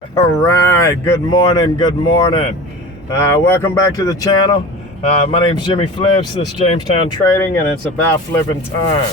All right, good morning, good morning. Welcome back to the channel. My name's Jimmy Flips, this is Jamestown Trading, and it's about flipping time.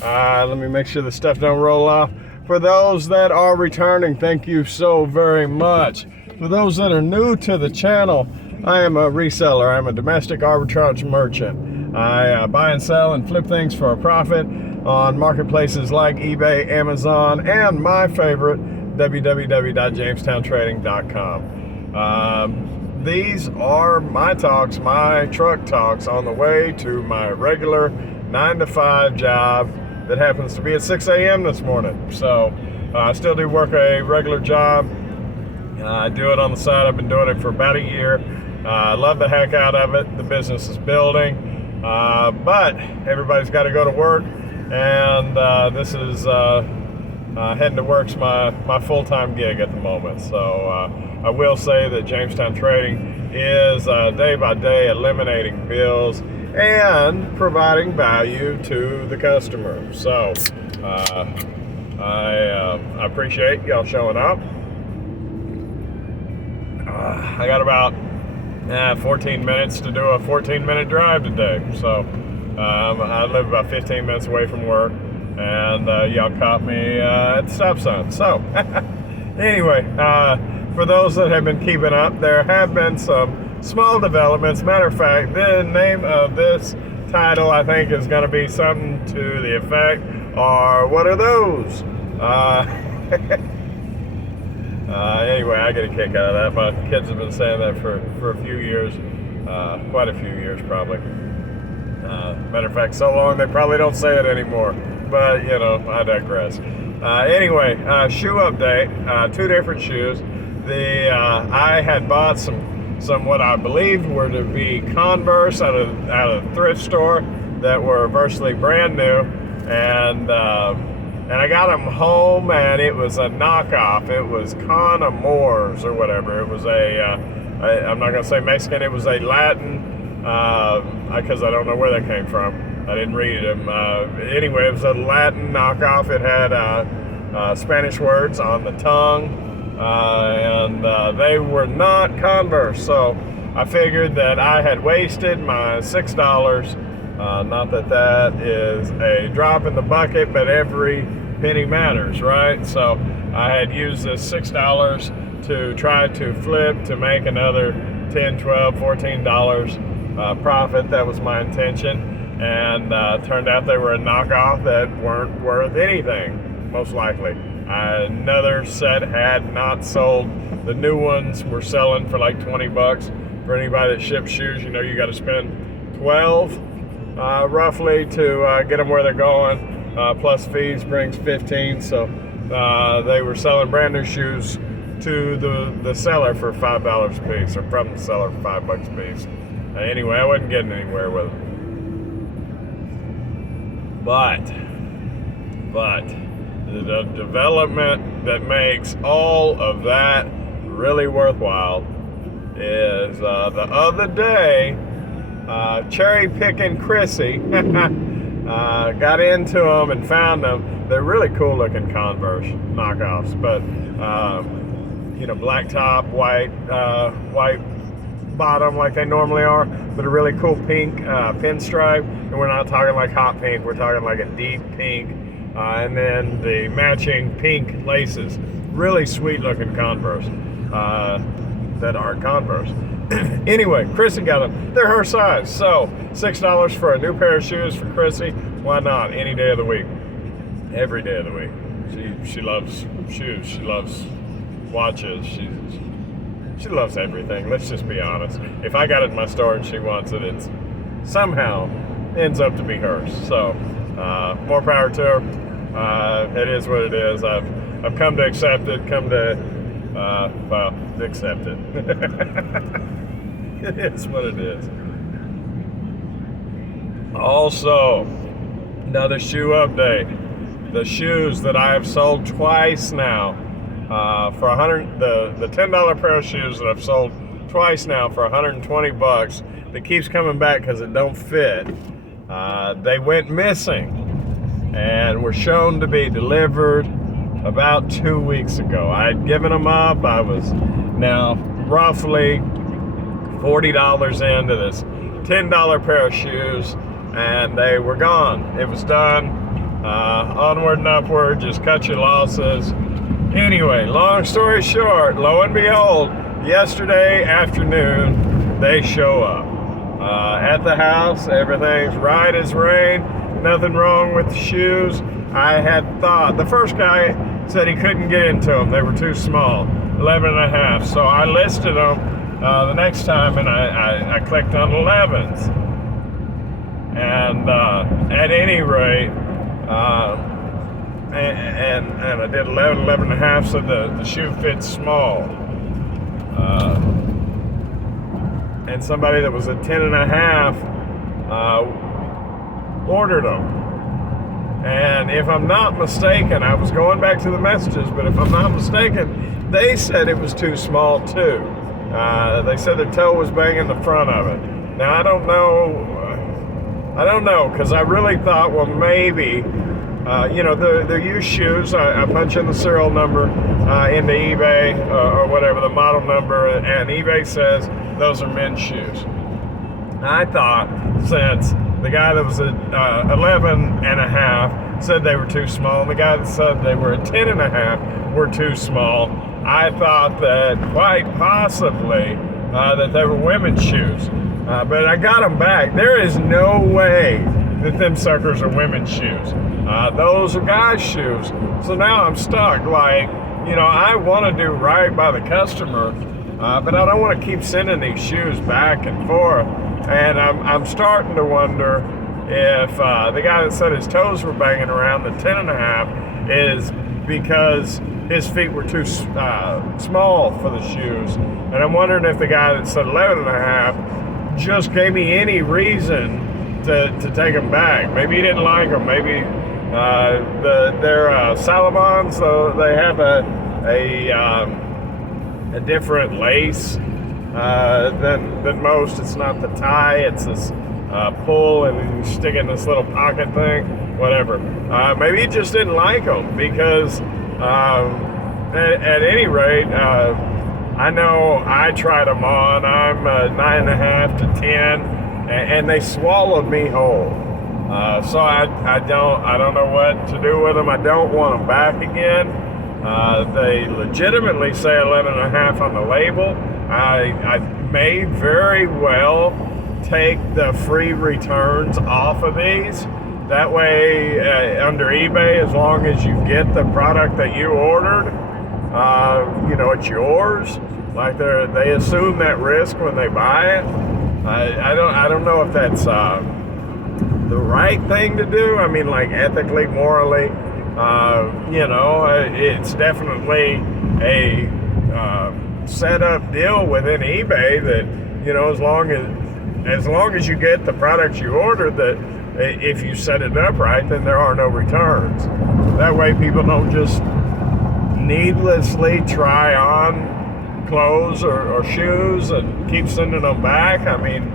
Let me make sure the stuff don't roll off. For those that are returning, thank you so very much. For those that are new to the channel, I am a reseller. I'm a domestic arbitrage merchant. I buy and sell and flip things for a profit on marketplaces like eBay, Amazon, and my favorite, www.jamestowntrading.com. These are my talks, my truck talks on the way to my regular 9 to 5 job that happens to be at 6 a.m. this morning. So I still do work a regular job. I do it on the side. I've been doing it for about a year. I love the heck out of it. The business is building, but everybody's got to go to work, and this is heading to work's my full-time gig at the moment. So I will say that Jamestown Trading is day by day eliminating bills and providing value to the customer. So I appreciate y'all showing up. I got about 14 minutes to do a 14-minute drive today. So I live about 15 minutes away from work, and y'all caught me at the stop sign. So anyway, for those that have been keeping up, there have been some small developments. Matter of fact, the name of this title, I think, is going to be something to the effect, or what are those? Anyway, I get a kick out of that. My kids have been saying that for a few years, quite a few years probably. Matter of fact, so long they probably don't say it anymore. But, you know, I digress. Anyway, shoe update, 2 different shoes. I had bought some what I believed were to be Converse out of a thrift store that were virtually brand new, and I got them home, and it was a knockoff. It was Conamores or whatever. It was I'm not gonna say Mexican. It was a Latin, because I don't know where that came from. I didn't read them. Anyway, it was a Latin knockoff. It had Spanish words on the tongue, and they were not Converse. So I figured that I had wasted my $6. Not that is a drop in the bucket, but every penny matters, right? So I had used this $6 to try to flip to make another $10, $12, $14 profit. That was my intention. And turned out they were a knockoff that weren't worth anything, most likely. Another set had not sold. The new ones were selling for like 20 bucks. For anybody that ships shoes, you know you got to spend 12 roughly to get them where they're going. Plus fees brings 15. So they were selling brand new shoes to the seller for $5 a piece, or from the seller for $5 a piece. Anyway, I wasn't getting anywhere with them. But the development that makes all of that really worthwhile is the other day, cherry picking Chrissy got into them and found them. They're really cool looking Converse knockoffs, but you know, black top, white bottom like they normally are, but a really cool pink pinstripe. And we're not talking like hot pink, we're talking like a deep pink, and then the matching pink laces. Really sweet looking Converse that are Converse. Anyway, Chrissy got them. They're her size, so $6 for a new pair of shoes for Chrissy. Why not? Any day of the week, every day of the week. She loves shoes. She loves watches. She loves everything. Let's just be honest. If I got it in my store and she wants it, it's somehow ends up to be hers. So more power to her. It is what it is. I've come to accept it. Accept it. It is what it is. Also, another shoe update. The shoes that I have sold twice now, for the $10 pair of shoes that I've sold twice now for 120 bucks, that keeps coming back because it don't fit. They went missing and were shown to be delivered about 2 weeks ago. I had given them up. I was now roughly $40 into this $10 pair of shoes, and they were gone. It was done. Onward and upward, just cut your losses. Anyway, long story short, lo and behold, yesterday afternoon, they show up. At the house, everything's right as rain, nothing wrong with the shoes. I had thought, the first guy said he couldn't get into them, they were too small, 11 and a half. So I listed them the next time, and I clicked on 11s. And at any rate, and I did 11 and a half, so the shoe fits small. And somebody that was a 10 and a half ordered them. And if I'm not mistaken, I was going back to the messages, but if I'm not mistaken, they said it was too small too. They said their toe was banging the front of it. Now I don't know, because I really thought, well, maybe, they're used shoes. I punch in the serial number into eBay or whatever, the model number, and eBay says those are men's shoes. I thought, since the guy that was at 11 and a half said they were too small, and the guy that said they were at 10 and a half were too small, I thought that quite possibly that they were women's shoes. But I got them back. There is no way that them suckers are women's shoes. Those are guys' shoes. So now I'm stuck. Like, I want to do right by the customer, but I don't want to keep sending these shoes back and forth. And I'm starting to wonder if the guy that said his toes were banging around the 10 and a half is because his feet were too small for the shoes. And I'm wondering if the guy that said 11 and a half just gave me any reason to take them back. Maybe he didn't like them. Maybe they're Salomons, so they have a different lace than most. It's not the tie, it's this pull and you stick it in this little pocket thing, whatever. Maybe he just didn't like them, because at any rate, I know I tried them on. I'm 9.5 to 10, and they swallowed me whole. So I don't know what to do with them. I don't want them back again. They legitimately say 11 and a half on the label. I may very well take the free returns off of these. That way, under eBay, as long as you get the product that you ordered, it's yours. Like they assume that risk when they buy it. I don't know if that's the right thing to do. I mean, like, ethically, morally, it's definitely a set up deal within eBay that, as long as you get the products you ordered, that if you set it up right, then there are no returns. That way people don't just needlessly try on clothes or shoes and keep sending them back. I mean,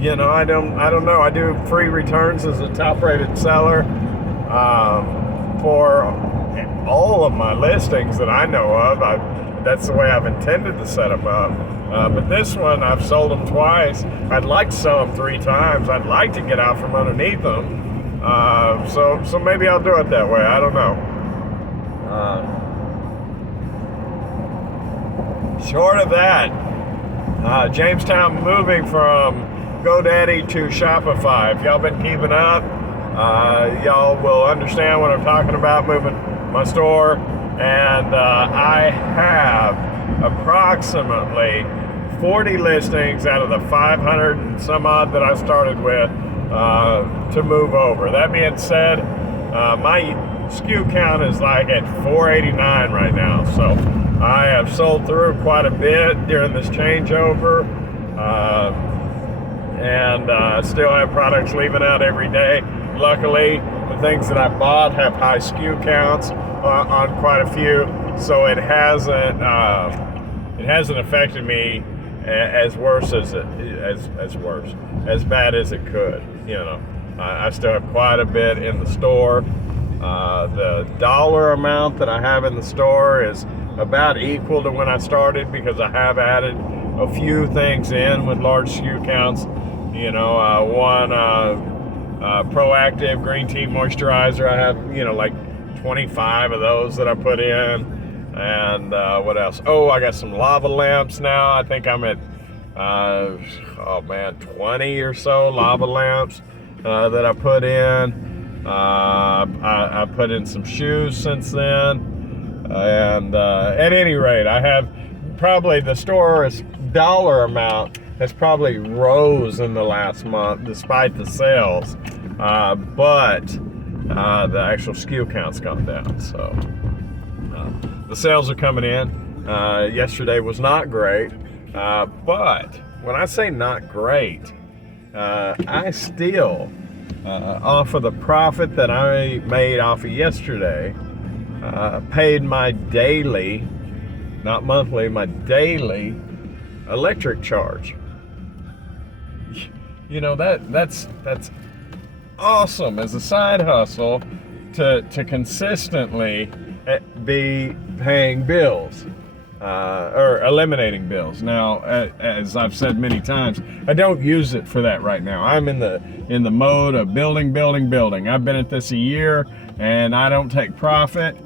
I don't know. I do free returns as a top-rated seller for all of my listings that I know of. That's the way I've intended to set them up. But this one, I've sold them twice. I'd like to sell them 3 times. I'd like to get out from underneath them. So maybe I'll do it that way. I don't know. Short of that, Jamestown moving from GoDaddy to Shopify. If y'all been keeping up, y'all will understand what I'm talking about, moving my store. And I have approximately 40 listings out of the 500 and some odd that I started with to move over. That being said, my SKU count is like at 489 right now. So I have sold through quite a bit during this changeover. And still have products leaving out every day. Luckily, the things that I bought have high SKU counts on quite a few, so it hasn't affected me as bad as it could. I still have quite a bit in the store, The dollar amount that I have in the store is about equal to when I started, because I have added a few things in with large SKU counts. You know, one Proactive green tea moisturizer. I have, you know, like 25 of those that I put in. And what else? Oh, I got some lava lamps now. I think I'm at 20 or so lava lamps that I put in. I put in some shoes since then. And at any rate, I have probably the store's dollar amount has probably rose in the last month despite the sales. But the actual SKU count's gone down. So the sales are coming in. Yesterday was not great. But when I say not great, I still, off of the profit that I made off of yesterday, paid my daily, not monthly, my daily electric charge. You know, that's awesome as a side hustle to consistently be paying bills. Or eliminating bills. Now, as I've said many times, I don't use it for that right now. I'm in the mode of building. I've been at this a year, and I don't take profit.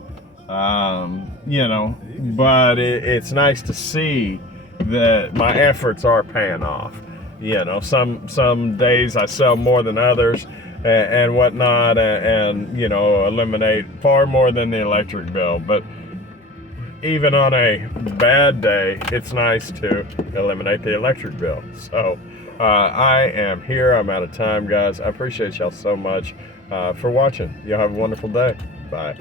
You know, but it's nice to see that my efforts are paying off. You know, some days I sell more than others and whatnot, and you know, eliminate far more than the electric bill. But even on a bad day, it's nice to eliminate the electric bill. So I am here. I'm out of time, guys. I appreciate y'all so much for watching. Y'all have a wonderful day. Bye.